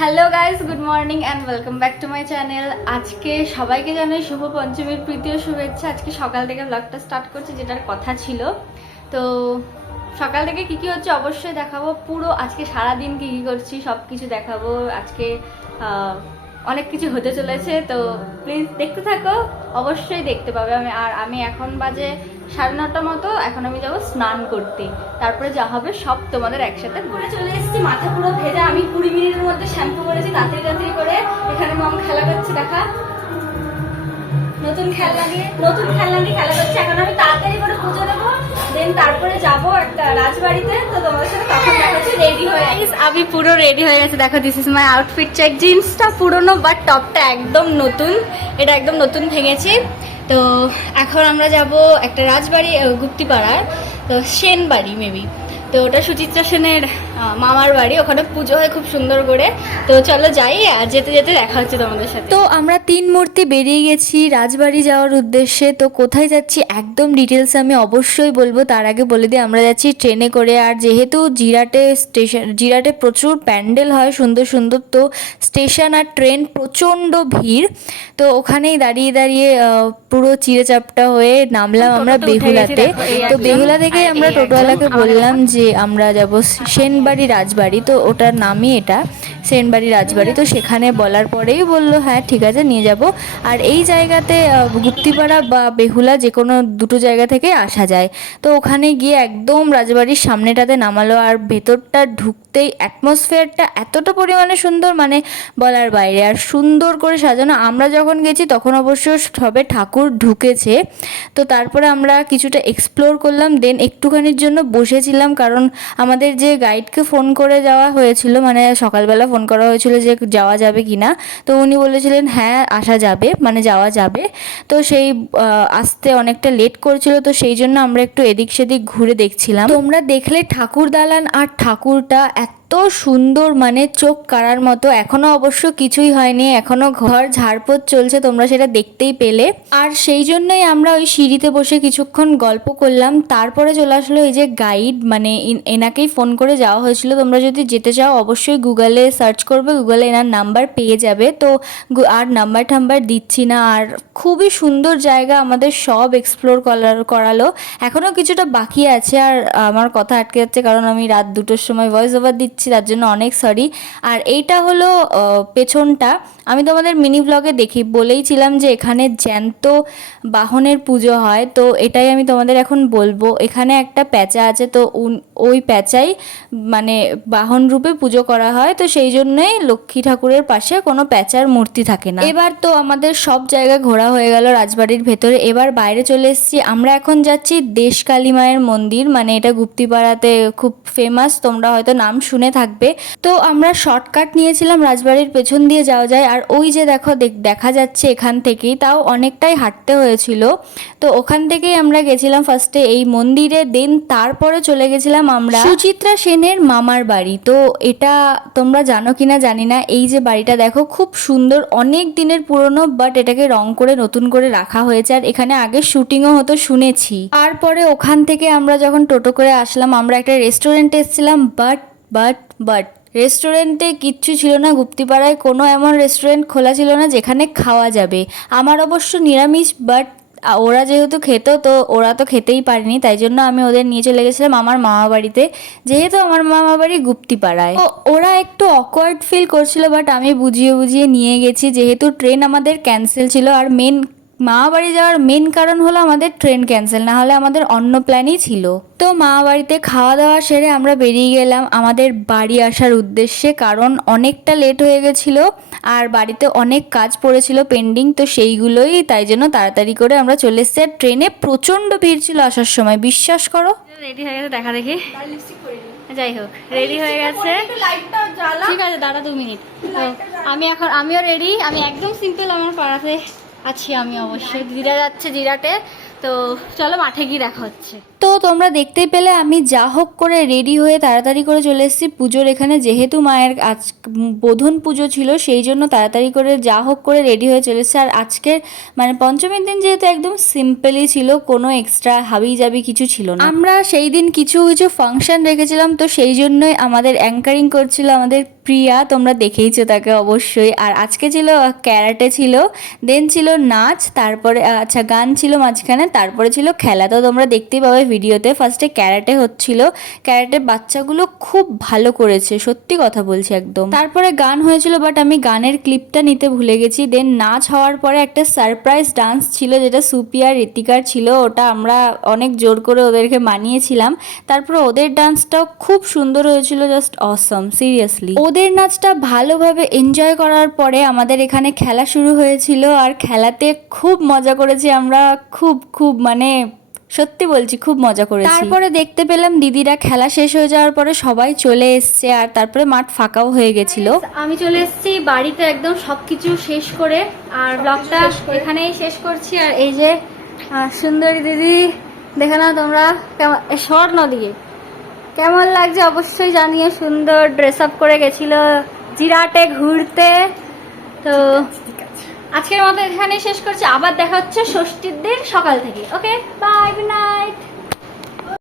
Hello guys good morning and welcome back to my channel আজকে সবাইকে জানাই শুভ পঞ্চমীর প্রীতীয় শুভেচ্ছা। আজকে সকাল থেকে ব্লগটা স্টার্ট করছি, যেটার কথা ছিল। তো সকাল থেকে কি কি হচ্ছে অবশ্যই দেখাবো। পুরো আজকে সারা দিন কি কি করছি সব কিছু দেখাবো। আজকে অনেক কিছু হতে চলেছে। তো প্লিজ দেখতে থাকো। অবশ্যই দেখতে পাবে। আমি আর আমি এখন বাজে সাড়ে নটা মতো এখন আমি যাব স্নান করতে। তারপরে যা হবে সব তোমাদের একসাথে চলে এসেছি। মাথা পুরো ভেজা, আমি কুড়ি মিনিটের মধ্যে শ্যাম্পু করেছি, তাড়াতাড়ি তাড়াতাড়ি করে এখানে মম খেলা করছে, দেখা। নতুন খেলনা নিয়ে, নতুন খেলনা নিয়ে খেলা করছে, এখন আমি তাড়াতাড়ি করে পুজো দেবো। দেন তারপরে যাব একটা রাজবাড়িতে, তো তোমাদের সাথে তখন দেখাচ্ছি রেডি হয়ে গেছি। আমি পুরো রেডি হয়ে গেছে, দেখো this is my outfit check জিন্সটা পুরনো বাট টপটা একদম নতুন। এটা একদম নতুন ভেঙেছি। তো এখন আমরা যাব একটা রাজবাড়ি গুপ্তিপাড়ার, তো সেন বাড়ি মেবি তো ওটা সুচিত্রা সেনের মামার বাড়ি ওখানে পুজো হয় খুব সুন্দর করে। তো চলো যাই আর যেতে যেতে দেখা হচ্ছে তোমাদের সাথে। তো আমরা তিন মূর্তি বেরিয়ে গেছি রাজবাড়ি যাওয়ার উদ্দেশ্যে। তো কোথায় যাচ্ছি একদম ডিটেলস আমি অবশ্যই বলব। তার আগে বলে দিই আমরা যাচ্ছি ট্রেনে করে। আর যেহেতু জিরাটে স্টেশন জিরাটে প্রচুর প্যান্ডেল হয় সুন্দর সুন্দর তো স্টেশন আর ট্রেন প্রচণ্ড ভিড়। তো ওখানেই দাঁড়িয়ে দাঁড়িয়ে পুরো চিড়েচাপটা হয়ে নামলাম আমরা বেহুলাতে। তো বেহুলা থেকে আমরা টোটোওয়ালাকে বললাম যে আমরা যাব সেনবাড়ি রাজবাড়ি, তো ওটার নামই এটা, সেনবাড়ি রাজবাড়ি। তো সেখানে বলার পরেই বলল হ্যাঁ ঠিক আছে, নিয়ে যাব। আর এই জায়গাতে গুপ্তিপাড়া বা বেহুলা যে কোনো দুটো জায়গা থেকে আসা যায়। তো ওখানে গিয়ে একদম রাজবাড়ির সামনেটাতে নামালো, আর ভেতরটা ঢুকতেই অ্যাটমসফিয়ারটা এতটা পরিমাণে সুন্দর মানে বলার বাইরে। আর সুন্দর করে সাজানো, আমরা যখন গেছি, তখন অবশ্য সবে ঠাকুর ঢুকেছে। তো তারপরে আমরা কিছুটা এক্সপ্লোর করলাম দেন একটুখানির জন্য বসেছিলাম, কারণ আমাদের যে গাইডকে ফোন করে যাওয়া হয়েছিল মানে সকালবেলা ফোন করা হয়েছিল যে যাওয়া যাবে কি না তো উনি বলেছিলেন হ্যাঁ আসা যাবে মানে যাওয়া যাবে। তো সেই আসতে অনেকটা লেট করছিল, তো সেই জন্য আমরা একটু এদিক সেদিক ঘুরে দেখছিলাম। তোমরা দেখলে ঠাকুর দালান আর ঠাকুরটা এত সুন্দর মানে চোখ কাড়ার মতো। এখনও অবশ্য কিছুই হয়নি, এখনও ঘর ঝাড়পোছ চলছে, তোমরা সেটা দেখতেই পেলে। আর সেই জন্যই আমরা ওই সিঁড়িতে বসে কিছুক্ষণ গল্প করলাম। তারপরে চলে আসলো এই যে গাইড মানে এনাকেই ফোন করে যাওয়া হয়েছিল। তোমরা যদি যেতে চাও, অবশ্যই গুগলে সার্চ করবে গুগলে এনার নাম্বার পেয়ে যাবে। তো আর নাম্বার টাম্বার দিচ্ছি না। আর খুবই সুন্দর জায়গা আমাদের সব এক্সপ্লোর করার, করালো। এখনও কিছুটা বাকি আছে, আর আমার কথা আটকে যাচ্ছে, কারণ আমি রাত দুটোর সময় ভয়েস ওভার দিচ্ছি। তার জন্য অনেক সরি আর এইটা হলো পেছনটা। আমি তোমাদের মিনি ব্লগে দেখি, বলেইছিলাম যে এখানে জ্যান্ত বাহনের পুজো হয়, তো এটাই আমি তোমাদের এখন বলব। এখানে একটা প্যাঁচা আছে, তো ওই প্যাঁচাই মানে বাহন রূপে পুজো করা হয়, তো সেই জন্যই লক্ষ্মী ঠাকুরের পাশে কোনো প্যাঁচার মূর্তি থাকে না। এবার তো আমাদের সব জায়গা ঘোরা হয়ে গেল রাজবাড়ির ভেতরে। এবার বাইরে চলে এসেছি। আমরা এখন যাচ্ছি দেশকালী মায়ের মন্দির মানে এটা গুপ্তিপাড়াতে খুব ফেমাস তোমরা হয়তো নাম শুনে থাকবে। তো আমরা শর্টকাট নিয়েছিলাম, রাজবাড়ির পেছন দিয়ে যাওয়া যায়। আর ওই যে দেখো, দেখ- দেখা যাচ্ছে এখান থেকেই। তাও অনেকটাই হাঁটতে হয়েছিল। তো ওখান থেকেই আমরা গেছিলাম ফার্স্টে এই মন্দিরে। দেন তারপরে চলে গেছিলাম আমরা সুচিত্রা সেনের মামার বাড়ি। তো এটা তোমরা জানো কিনা জানি না। এই যে বাড়িটা দেখো, খুব সুন্দর। অনেক দিনের পুরনো বাট এটাকে রং করে, নতুন করে রাখা হয়েছে। আর এখানে আগে শুটিংও হতো, শুনেছি। তারপরে ওখান থেকে আমরা যখন টোটো করে আসলাম, আমরা একটা রেস্টুরেন্টে এসেছিলাম বাট বাট বাট, রেস্টুরেন্টে কিচ্ছু ছিল না। গুপ্তিপাড়ায় কোনো এমন রেস্টুরেন্ট খোলা ছিল না যেখানে খাওয়া যাবে। আমার অবশ্য নিরামিষ, বাট ওরা যেহেতু খেত, তো ওরা তো খেতেই পারেনি। তাই জন্য আমি ওদের নিয়ে চলে গেছিলাম আমার মামা বাড়িতে। যেহেতু আমার মামা বাড়ি গুপ্তিপাড়ায়। ওরা একটু অকওয়ার্ড ফিল করছিল, বাট আমি বুঝিয়ে বুঝিয়ে নিয়ে গেছি। যেহেতু ট্রেন আমাদের ক্যান্সেল ছিল, আর মেন মামা বাড়ি যাওয়ার মেন কারণ হলো আমাদের ট্রেন ক্যান্সেল না হলে আমাদের অন্য প্ল্যানই ছিল। তো মামা বাড়িতে খাওয়া দাওয়া সেরে আমরা বেরিয়ে গেলাম আমাদের বাড়ি আসার উদ্দেশ্যে কারণ অনেকটা লেট হয়ে গেছিল আর বাড়িতে অনেক কাজ পড়েছিল পেন্ডিং তো সেইগুলোই তাই জন্য তাড়াতাড়ি করে আমরা চলে এসেছি। আর ট্রেনে প্রচণ্ড ভিড় ছিল আসার সময় বিশ্বাস করো। রেডি হয়ে গেছে দেখা দেখি। যাই হোক রেডি হয়ে গেছে। ঠিক আছে দাদা দু মিনিট আমি এখন আমিও রেডি আমি একদম সিম্পল আমার পাড়াতে। আছি আমি অবশ্যই। দিদা যাচ্ছে জিরাটে তো চলো মাঠে গিয়ে দেখা হচ্ছে। তো তোমরা দেখতেই পেলে আমি যা হোক করে রেডি হয়ে তাড়াতাড়ি করে চলে এসেছি। পুজোর এখানে যেহেতু মায়ের আজ বোধন পুজো ছিল, সেই জন্য তাড়াতাড়ি করে যা হোক করে রেডি হয়ে চলে এসেছি। আর আজকের মানে পঞ্চমীর দিন যেহেতু একদম সিম্পলই ছিল, কোনো এক্সট্রা হাবি যাবি কিছু ছিল না। আমরা সেই দিন কিছু কিছু ফাংশন রেখেছিলাম, তো সেই জন্যই আমাদের অ্যাঙ্কারিং করছিল আমাদের প্রিয়া। তোমরা দেখেইছো তাকে অবশ্যই। আর আজকে ছিল ক্যারাটে ছিল দেন ছিল নাচ, তারপরে আচ্ছা গান ছিল মাঝখানে তারপরে ছিল খেলা। তো তোমরা দেখতেই পাবে ভিডিওতে ফার্স্টে ক্যারাটে হচ্ছিল। ক্যারাটে বাচ্চাগুলো খুব ভালো করেছে, সত্যি কথা বলছি একদম। তারপরে গান হয়েছিল বাট আমি গানের ক্লিপটা নিতে ভুলে গেছি। দেন নাচ হওয়ার পরে একটা সারপ্রাইজ ডান্স ছিল, যেটা সুপিয়ার ঋতিকার ছিল। ওটা আমরা অনেক জোর করে ওদেরকে মানিয়েছিলাম। তারপরে ওদের ডান্সটাও খুব সুন্দর হয়েছিল জাস্ট অসম সিরিয়াসলি ওদের নাচটা ভালোভাবে এনজয় করার পরে আমাদের এখানে খেলা শুরু হয়েছিল। আর খেলাতে খুব মজা করেছি আমরা, খুব খুব মানে সত্যি বলছি খুব মজা করেছি। তারপরে দেখতে পেলাম দিদিরা খেলা শেষ হয়ে যাওয়ার পরে সবাই চলে এসছে আর তারপরে মাঠ ফাঁকাও হয়ে গেছিল। আমি চলে এসেছি বাড়িতে একদম সবকিছু শেষ করে আর ব্লগটা এখানেই শেষ করছি আর এই যে সুন্দরী দিদি দেখে নাও তোমরা কেমন স্বর্ণ দিয়ে। কেমন লাগছে অবশ্যই জানিয়ে সুন্দর ড্রেস আপ করে গেছিল জিরাটে ঘুরতে। তো আজকের মতো এখানে শেষ করছি। আবার দেখা হচ্ছে ষষ্ঠীর দিন সকাল থেকে। Okay bye good night